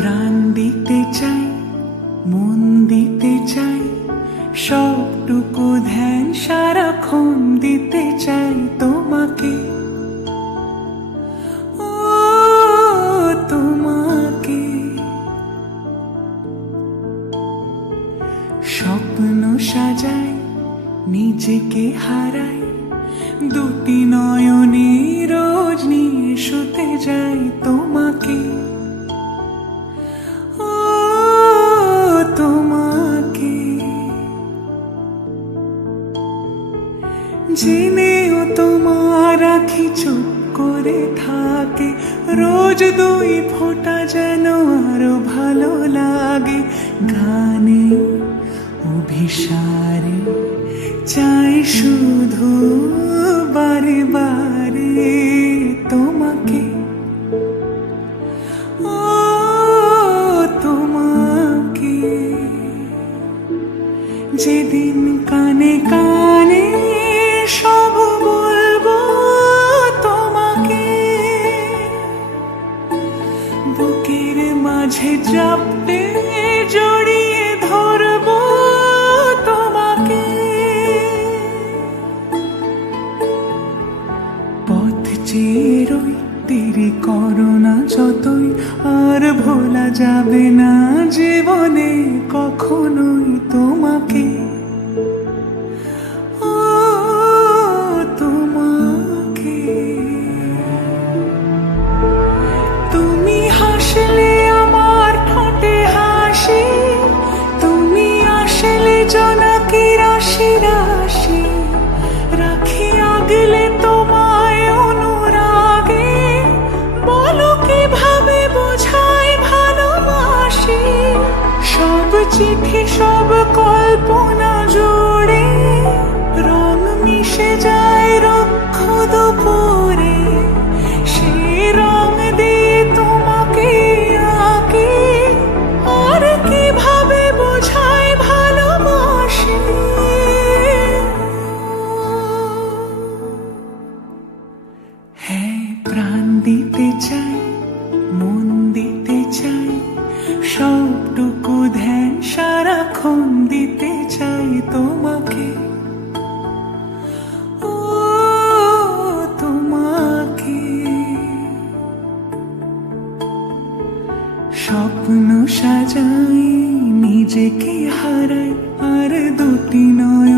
প্রাণ দিতে চাই, মন দিতে চাই, সবটুকু ধ্যান সারাক্ষণ দিতে চাই তোমাকে। ও তোমাকে স্বপ্ন সাজাই, নিজেকে হারাই, দুটি নয়নে রোজ নিয়ে শুতে যাই তোমাকে। ও তোমাকে জেনেও তোমার আঁখি চুপ করে থাকে, রোজ দুই ফোঁটা যেন আরো ভালো লাগে। গানে অভিসারে চাই শুধু বারে বারে তোমাকে। ও তোমাকে যেদিন কানে কানে সব বলবো তোমাকে, বুকের মাঝে চাপতে জড়িয়ে ধরবো তোমাকে। পথ চেয়ে রই, দেরি করো না যতই, আর ভোলা যাবে না জীবনে কখনোই তোমাকে। ও তোমাকে তুমি হাসলে আমার ঠোঁটে হাসি, তুমি আসলে জোনাকি রাশি রাশি, রাখি আগলে তোমায় অনুরাগে, বলো কিভাবে বোঝাই ভালোবাসি। সব চিঠি সব কল্পনা জুড়ে রং মিশে যায় রুক্ষ দুপুরে, সে রং দিয়ে তোমাকে আঁকি, আর কিভাবে বোঝাই ভালোবাসি। হ্যাঁ, প্রাণ দিতে চাই, মন দিতে চাই, সবটুকু ধ্যান সারাক্ষণ দিতে চাই তোমাকে। ও তোমাকে স্বপ্ন সাজাই, নিজেকে হারাই, আর দুটি নয়